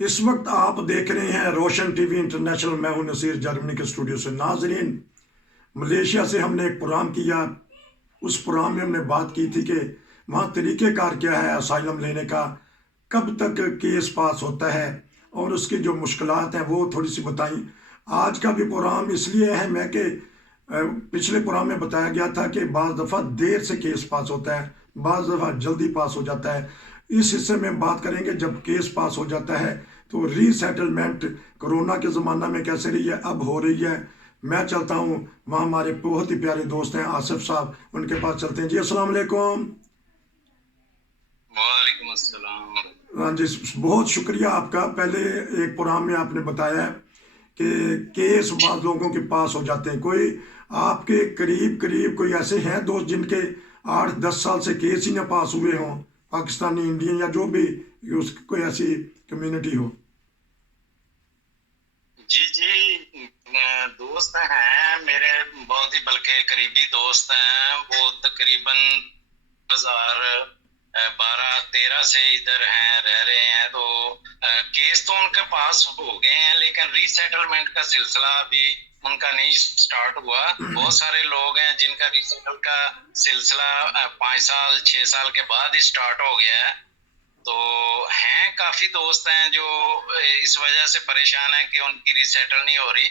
इस वक्त आप देख रहे हैं रोशन टीवी इंटरनेशनल। मैं हूं नसीर, जर्मनी के स्टूडियो से। नाजरीन, मलेशिया से हमने एक प्रोग्राम किया। उस प्रोग्राम में हमने बात की थी कि वहाँ तरीक़ेकार क्या है असाइलम लेने का, कब तक केस पास होता है और उसकी जो मुश्किलात हैं वो थोड़ी सी बताई। आज का भी प्रोग्राम इसलिए अहम है कि पिछले प्रोग्राम में बताया गया था कि बाज़ दफ़ा देर से केस पास होता है, बाज़ दफ़ा जल्दी पास हो जाता है। इस हिस्से में बात करेंगे जब केस पास हो जाता है तो रीसेटलमेंट कोरोना के ज़माना में कैसे रही है, अब हो रही है। मैं चलता हूँ वहाँ, हमारे बहुत ही प्यारे दोस्त हैं आसिफ साहब, उनके पास चलते हैं। जी अस्सलाम वालेकुम। वालेकुम अस्सलाम। हाँ जी, बहुत शुक्रिया आपका। पहले एक प्रोग्राम में आपने बताया है कि केस बाद लोगों के पास हो जाते हैं। कोई आपके करीब करीब कोई ऐसे हैं दोस्त जिनके 8-10 साल से केस ही ना पास हुए हों, पाकिस्तानी, इंडियन या जो भी, उस कोई ऐसी कम्युनिटी हो? जी जी, दोस्त हैं मेरे, बहुत ही बल्कि करीबी दोस्त हैं। वो तकरीबन 2012-13 से इधर हैं, रह रहे हैं। तो केस तो उनके पास हो गए हैं, लेकिन रीसेटलमेंट का सिलसिला अभी उनका नहीं स्टार्ट हुआ। बहुत सारे लोग हैं जिनका रीसेटल का सिलसिला 5 साल 6 साल के बाद ही स्टार्ट हो गया है। तो हैं, काफी दोस्त हैं जो इस वजह से परेशान है कि उनकी रिसेटल नहीं हो रही।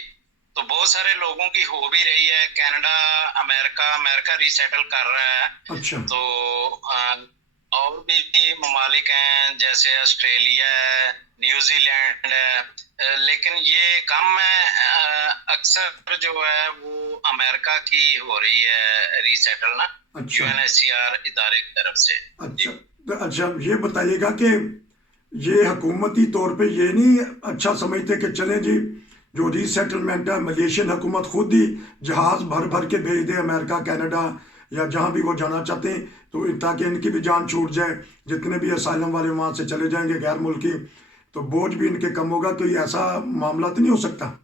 तो बहुत सारे लोगों की हो भी रही है। कनाडा, अमेरिका रिसेटल कर रहा है। अच्छा। तो और भी ममालिक हैं, जैसे ऑस्ट्रेलिया है, न्यूजीलैंड है। लेकिन ये कम है, अक्सर जो है वो अमेरिका की हो रही है रिसेटल ना, अच्छा। यूएनएचसीआर इदारे की तरफ से। अच्छा। तो अच्छा, ये बताइएगा कि ये हुकूमती तौर पे ये नहीं अच्छा समझते कि चलें जी, जो रीसेटलमेंट है मलेशियन हुकूमत खुद ही जहाज़ भर भर के भेज दे अमेरिका, कनाडा या जहाँ भी वो जाना चाहते हैं, तो ताकि इनकी भी जान छूट जाए। जितने भी असाइलम वाले वहाँ से चले जाएंगे गैर मुल्की, तो बोझ भी इनके कम होगा। तो ये ऐसा मामला तो नहीं हो सकता?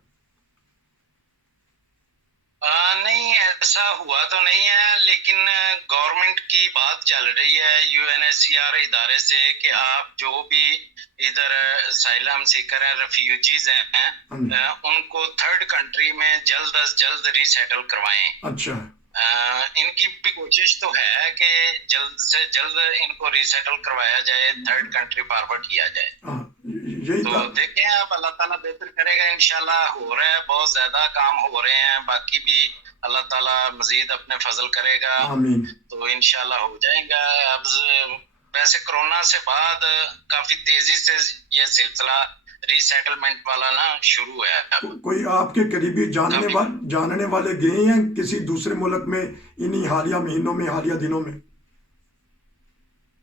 नहीं, ऐसा हुआ तो नहीं है, लेकिन गवर्नमेंट की बात चल रही है यूएनएचसीआर इदारे से कि आप जो भी इधर साइलम सीकर हैं, रेफ्यूजीज हैं, उनको थर्ड कंट्री में जल्द अज जल्द रीसेटल करवाएं। अच्छा। इनकी भी कोशिश तो है कि जल्द से जल्द इनको रीसेटल करवाया जाए, थर्ड कंट्री फॉरवर्ड किया जाए। हाँ, यही तो था। देखें, अब अल्लाह ताला बेहतर करेगा इंशाल्लाह। हो रहा है, बहुत ज्यादा काम हो रहे हैं, बाकी भी अल्लाह ताला मजीद अपने फजल करेगा आमीन। तो इंशाल्लाह हो जाएगा। अब वैसे कोरोना से बाद काफी तेजी से ये सिलसिला रीसेटलमेंट वाला ना शुरू है अब। कोई आपके करीबी काफी जानने वाले गए हैं किसी दूसरे मुल्क में इन्हीं हालिया महीनों में, हालिया दिनों में?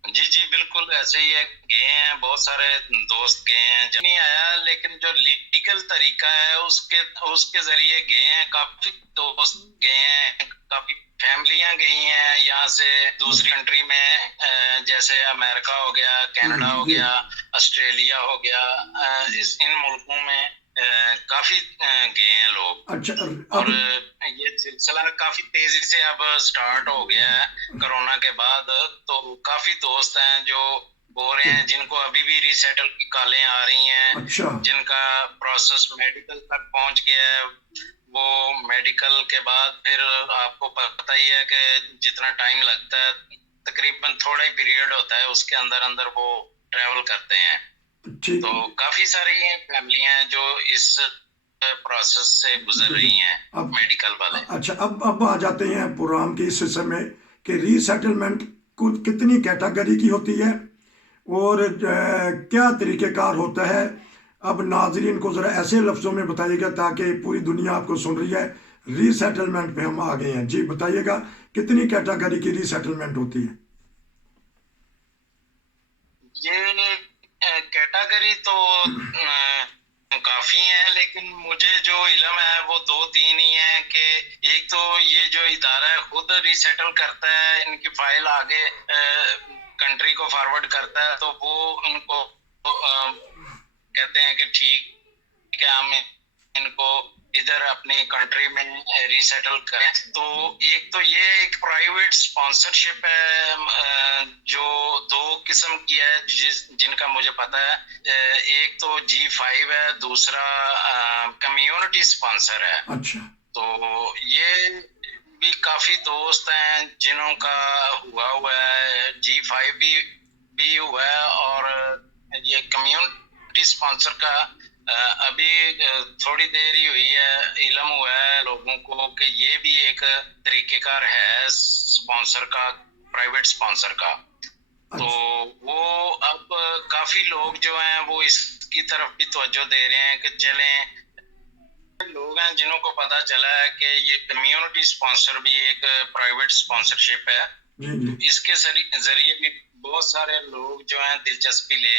जी जी, बिल्कुल ऐसे ही है। गए हैं, बहुत सारे दोस्त गए हैं, जब नहीं आया, लेकिन जो लीगल तरीका है उसके उसके जरिए गए हैं। काफी दोस्त गए हैं, काफी फैमिलियां गई हैं यहाँ से दूसरी कंट्री में, जैसे अमेरिका हो गया, कनाडा हो जी। गया, ऑस्ट्रेलिया हो गया। इन मुल्कों में काफी गए हैं लोग। अच्छा। और अब ये सिलसिला काफी तेजी से अब स्टार्ट हो गया है कोरोना के बाद। तो काफी दोस्त हैं जो बोल रहे हैं, जिनको अभी भी रिसेटल की कॉलें आ रही हैं, अच्छा। जिनका प्रोसेस मेडिकल तक पहुंच गया है। वो मेडिकल के बाद फिर आपको पता ही है कि जितना टाइम लगता है, तकरीबन थोड़ा ही पीरियड होता है, उसके अंदर अंदर वो ट्रेवल करते हैं। ठीक। तो काफी सारी फैमिलियां हैं जो इस प्रोसेस से गुजर रही हैं, अब मेडिकल वाले। अच्छा, अब आ जाते हैं प्रोग्राम के इस हिस्से में कि रीसेटलमेंट को कितनी कैटेगरी की होती है और क्या तरीक़ेकार होता है। अब नाजरीन को ज़रा ऐसे लफ्ज़ों में बताइएगा ताकि पूरी दुनिया आपको सुन रही है। रीसेटलमेंट पे हम आ गए हैं, जी बताइएगा कितनी कैटेगरी की रीसेटलमेंट होती है? ये कैटेगरी तो काफी है, लेकिन मुझे जो इल्म है वो 2-3 ही है। कि एक तो ये जो इदारा है खुद रिसेटल करता है, इनकी फाइल आगे कंट्री को फॉरवर्ड करता है, तो वो उनको कहते हैं कि ठीक है, हम इनको इधर अपनी कंट्री में रीसेटल करें। तो एक तो ये एक प्राइवेट स्पॉन्सरशिप है जो दो किस्म की है जिनका मुझे पता है। एक तो G5 है, दूसरा कम्युनिटी स्पॉन्सर है। अच्छा। तो ये भी काफी दोस्त हैं जिन्हों का हुआ है, G5 भी हुआ है, और ये कम्युनिटी स्पॉन्सर का अभी थोड़ी देर ही हुई है, इल्म हुआ है लोगों को कि ये भी एक तरीकेकार है स्पॉन्सर का, प्राइवेट स्पॉन्सर का। तो वो अब काफी लोग जो हैं वो इसकी तरफ भी तवज्जो दे रहे हैं कि चलें। लोग हैं जिन्हों को पता चला है कि ये कम्युनिटी स्पॉन्सर भी एक प्राइवेट स्पॉन्सरशिप है, इसके जरिए भी बहुत सारे लोग जो हैं दिलचस्पी ले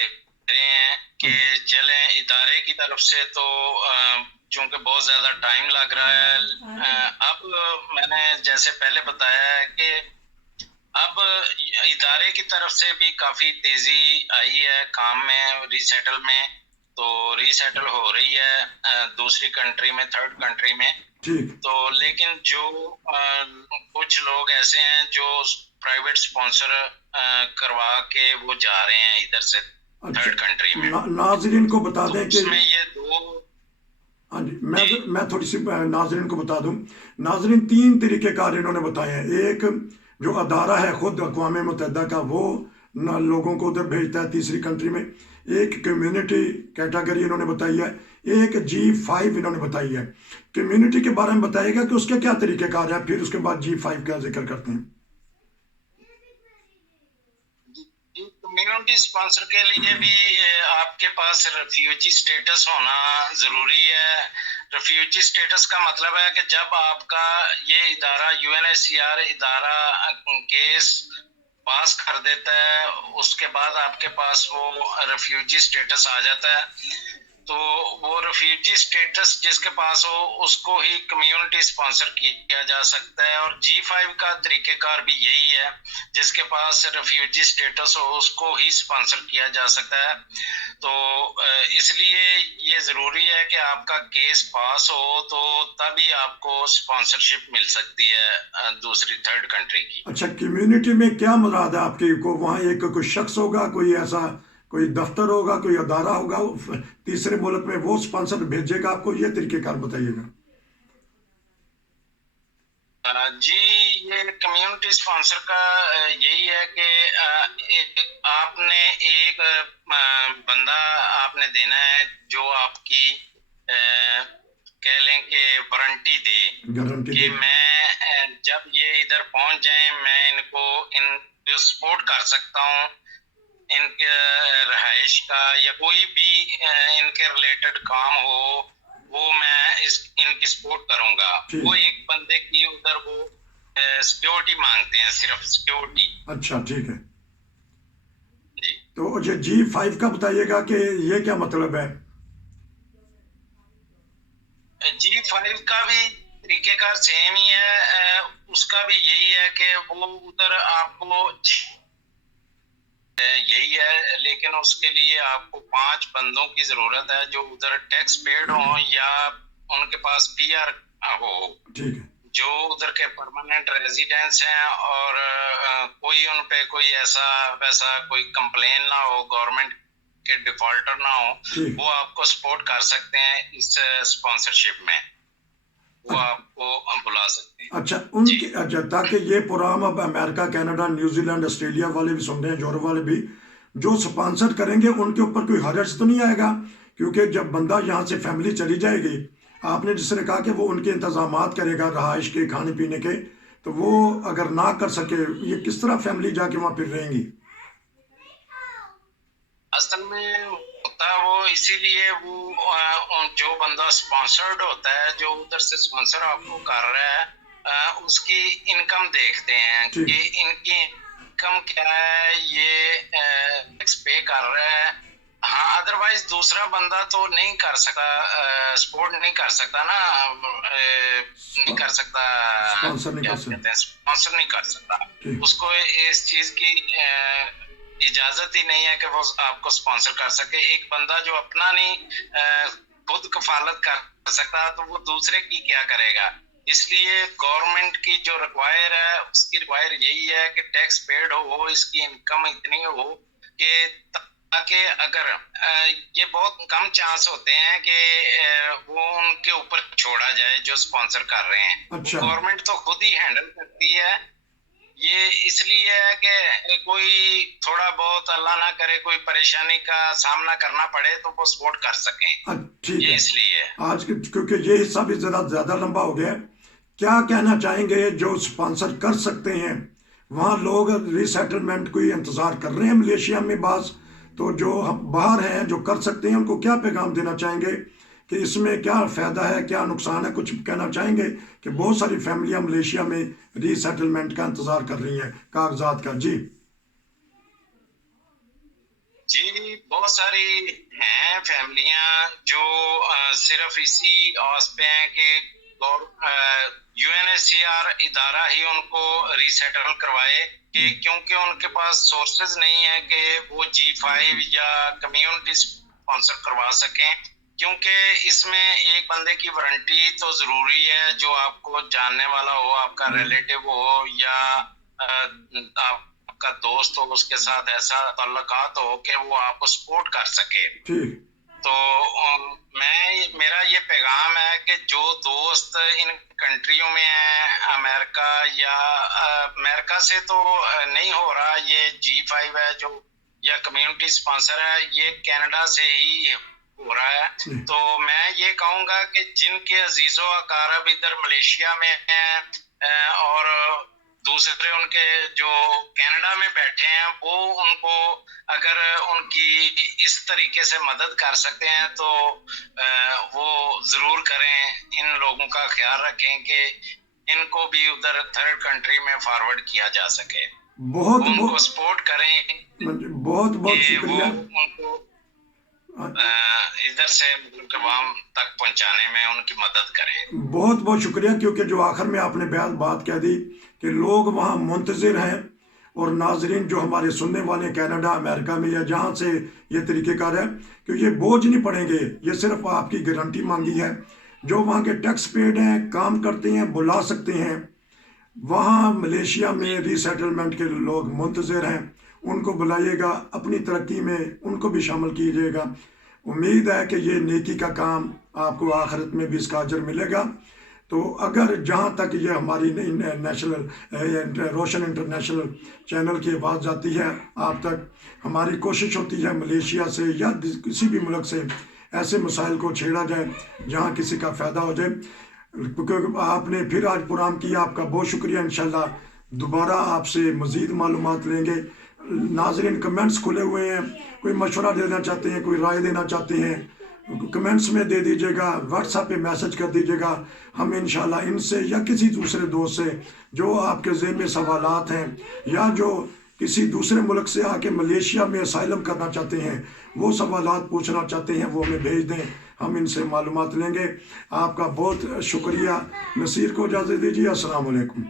रहे हैं कि चलें इदारे की तरफ से। तो चूंकि बहुत ज्यादा टाइम लग रहा है, अब मैंने जैसे पहले बताया है कि अब इदारे की तरफ से भी काफी तेजी आई है काम में, रीसेटल में। तो रीसेटल हो रही है दूसरी कंट्री में, थर्ड कंट्री में। तो लेकिन जो कुछ लोग ऐसे हैं जो प्राइवेट स्पॉन्सर करवा के वो जा रहे हैं इधर से थर्ड कंट्री में। नाज़रीन को बता दें कि इसमें ये दो, हाँ जी, मैं थोड़ी सी नाज़रीन को बता दूं। नाज़रीन 3 तरीक़ेकार इन्होंने बताए हैं। एक जो अदारा है खुद अक़वाम मुत्तहिदा का, वो लोगों को उधर भेजता है तीसरी कंट्री में। एक कम्युनिटी कैटेगरी इन्होंने बताई है, एक G5 इन्होंने बताई है। कम्युनिटी के बारे में बताइएगा कि उसके क्या तरीक़ेकार है, फिर उसके बाद G5 का जिक्र करते हैं। कम्युनिटी स्पॉन्सर के लिए भी आपके पास रेफ्यूजी स्टेटस होना जरूरी है। रेफ्यूजी स्टेटस का मतलब है कि जब आपका ये इदारा UNHCR इदारा केस पास कर देता है, उसके बाद आपके पास वो रेफ्यूजी स्टेटस आ जाता है। तो वो रेफ्यूजी स्टेटस जिसके पास हो उसको ही कम्युनिटी स्पॉन्सर किया जा सकता है। और G5 का तरीकेकार भी यही है, जिसके पास रेफ्यूजी स्टेटस हो उसको ही स्पॉन्सर किया जा सकता है। तो इसलिए ये जरूरी है कि आपका केस पास हो तो तभी आपको स्पॉन्सरशिप मिल सकती है दूसरी थर्ड कंट्री की। अच्छा, कम्युनिटी में क्या मुराद है आपके को? वहाँ एक कोई शख्स होगा, कोई ऐसा कोई दफ्तर होगा, कोई अदारा होगा तीसरे मुल्क में, वो स्पॉन्सर भेजेगा आपको? ये तरीकेकार बताइएगा। जी, ये कम्युनिटी स्पॉन्सर का यही है कि आपने एक बंदा आपने देना है जो आपकी कह लें कि वारंटी दे कि मैं जब ये इधर पहुंच जाएं मैं इनको सपोर्ट कर सकता हूं, इनके रहाइश का या कोई भी इनके रिलेटेड काम हो वो मैं इनकी सपोर्ट करूंगा। वो एक बंदे की उधर वो सिक्योरिटी मांगते हैं, सिर्फ सिक्योरिटी। अच्छा, ठीक है जी। तो जो G5 का बताइएगा कि ये क्या मतलब है? G5 का भी तरीकेकार सेम ही है, उसका भी यही है कि वो उधर आपको यही है, लेकिन उसके लिए आपको 5 बंदों की जरूरत है जो उधर टैक्स पेड हो या उनके पास PR हो, ठीक है, जो उधर के परमानेंट रेजिडेंट्स हैं और कोई उन पे कोई ऐसा वैसा कोई कंप्लेन ना हो, गवर्नमेंट के डिफॉल्टर ना हो, वो आपको सपोर्ट कर सकते हैं इस स्पॉन्सरशिप में, वो आपको बुला सकते हैं। अच्छा, उनकी अच्छा, ताकि ये प्रोग्राम अब अमेरिका, कनाडा, न्यूजीलैंड, ऑस्ट्रेलिया वाले भी सुन रहे हैं, यूरोप वाले भी, जो स्पॉन्सर करेंगे उनके ऊपर कोई हर्ज तो नहीं आएगा? क्योंकि जब बंदा यहाँ से फैमिली चली जाएगी, आपने जिसने कहा कि वो उनके इंतजामात करेगा रहाइश के, खाने पीने के, तो वो अगर ना कर सके, ये किस तरह फैमिली जाके वहाँ फिर रहेंगी? असल में होता वो इसीलिए वो जो बंदा स्पॉन्सर्ड होता है, जो उधर से स्पॉन्सर आपको कर रहा है, उसकी इनकम देखते हैं कि इनकी इनकम क्या है, ये टैक्स पे कर रहा है। हाँ, अदरवाइज दूसरा बंदा तो नहीं कर सकता, सपोर्ट नहीं कर सकता ना, नहीं कर सकता, स्पॉन्सर नहीं कर सकता। उसको इस चीज की इजाजत ही नहीं है कि वो आपको स्पॉन्सर कर सके। एक बंदा जो अपना नहीं खुद कफालत कर सकता तो वो दूसरे की क्या करेगा। इसलिए गवर्नमेंट की जो रिक्वायर है, उसकी रिक्वायर यही है कि टैक्स पेड हो, इसकी इनकम इतनी हो कि ताकि अगर ये बहुत कम चांस होते हैं कि वो उनके ऊपर छोड़ा जाए जो स्पॉन्सर कर रहे हैं। अच्छा। गवर्नमेंट तो खुद ही हैंडल करती है। ये इसलिए है कि कोई थोड़ा बहुत अल्लाह ना करे कोई परेशानी का सामना करना पड़े तो वो सपोर्ट कर सकें। ठीक ये है। इसलिए आज क्योंकि ये हिस्सा भी ज़्यादा लंबा हो गया है, क्या कहना चाहेंगे जो स्पॉन्सर कर सकते हैं, वहाँ लोग रीसेटलमेंट को इंतज़ार कर रहे हैं मलेशिया में बास, तो जो हम बाहर हैं जो कर सकते हैं उनको क्या पैगाम देना चाहेंगे कि इसमें क्या फ़ायदा है, क्या नुकसान है? कुछ कहना चाहेंगे कि बहुत सारी फैमिलियाँ मलेशिया में रीसेटलमेंट का इंतज़ार कर रही हैं कागजात का। जी जी, बहुत सारी हैं फैमिलियां जो सिर्फ इसी आस पे हैं कि यूएनएचसीआर इदारा ही उनको रीसेटल करवाए, कि क्योंकि उनके पास सोर्सेज नहीं है कि वो G5 या कम्युनिटी स्पॉन्सर करवा सकें, क्योंकि इसमें एक बंदे की वारंटी तो जरूरी है, जो आपको जानने वाला हो, आपका रिलेटिव हो या आपका दोस्त हो, उसके साथ ऐसा ताल्लुकात हो कि वो आपको सपोर्ट कर सके। तो मेरा ये पैगाम है कि जो दोस्त इन कंट्रियों में है, अमेरिका या अमेरिका से तो नहीं हो रहा, ये G5 है जो या कम्युनिटी स्पॉन्सर है, ये कनाडा से ही हो रहा है। तो मैं ये कहूंगा कि जिनके अजीजो अकारब इधर मलेशिया में हैं और दूसरे उनके जो कनाडा में बैठे हैं, वो उनको अगर उनकी इस तरीके से मदद कर सकते हैं तो वो जरूर करें। इन लोगों का ख्याल रखें कि इनको भी उधर थर्ड कंट्री में फॉरवर्ड किया जा सके। उनको सपोर्ट करें, बहुत शुक्रिया। उनको इधर से वहां तक पहुंचाने में उनकी मदद करें। बहुत शुक्रिया, क्योंकि जो आखिर में आपने बात कह दी कि लोग वहाँ मुंतज़िर हैं, और नाजरीन जो हमारे सुनने वाले कनाडा, अमेरिका में या जहाँ से ये तरीक़ेकार है कि ये बोझ नहीं पड़ेंगे, ये सिर्फ आपकी गारंटी मांगी है। जो वहाँ के टैक्स पेड हैं, काम करते हैं, बुला सकते हैं, वहाँ मलेशिया में रीसेटलमेंट के लोग मुंतज़िर हैं, उनको बुलाइएगा, अपनी तरक्की में उनको भी शामिल कीजिएगा। उम्मीद है कि ये नेकी का काम आपको आखिरत में भी इसका अजर मिलेगा। तो अगर जहाँ तक ये हमारी नेशनल रोशन इंटरनेशनल चैनल की आवाज़ जाती है आप तक, हमारी कोशिश होती है मलेशिया से या किसी भी मुल्क से ऐसे मसाइल को छेड़ा जाए जहाँ किसी का फ़ायदा हो जाए। क्योंकि आपने फिर आज प्रोग्राम किया, आपका बहुत शुक्रिया। इंशाल्लाह दोबारा आपसे मज़ीद मालूमात लेंगे। नाज़रीन कमेंट्स खुले हुए हैं, कोई मशवरा देना चाहते हैं, कोई राय देना चाहते हैं, कमेंट्स में दे दीजिएगा, व्हाट्सएप पे मैसेज कर दीजिएगा। हम इंशाल्लाह इनसे या किसी दूसरे दोस्त से जो आपके ज़हन में सवालात हैं या जो किसी दूसरे मुल्क से आके मलेशिया में असाइलम करना चाहते हैं, वो सवालात पूछना चाहते हैं, वो हमें भेज दें, हम इनसे मालूमात लेंगे। आपका बहुत शुक्रिया। नसीर को इजाज़त दीजिए। अस्सलाम वालेकुम।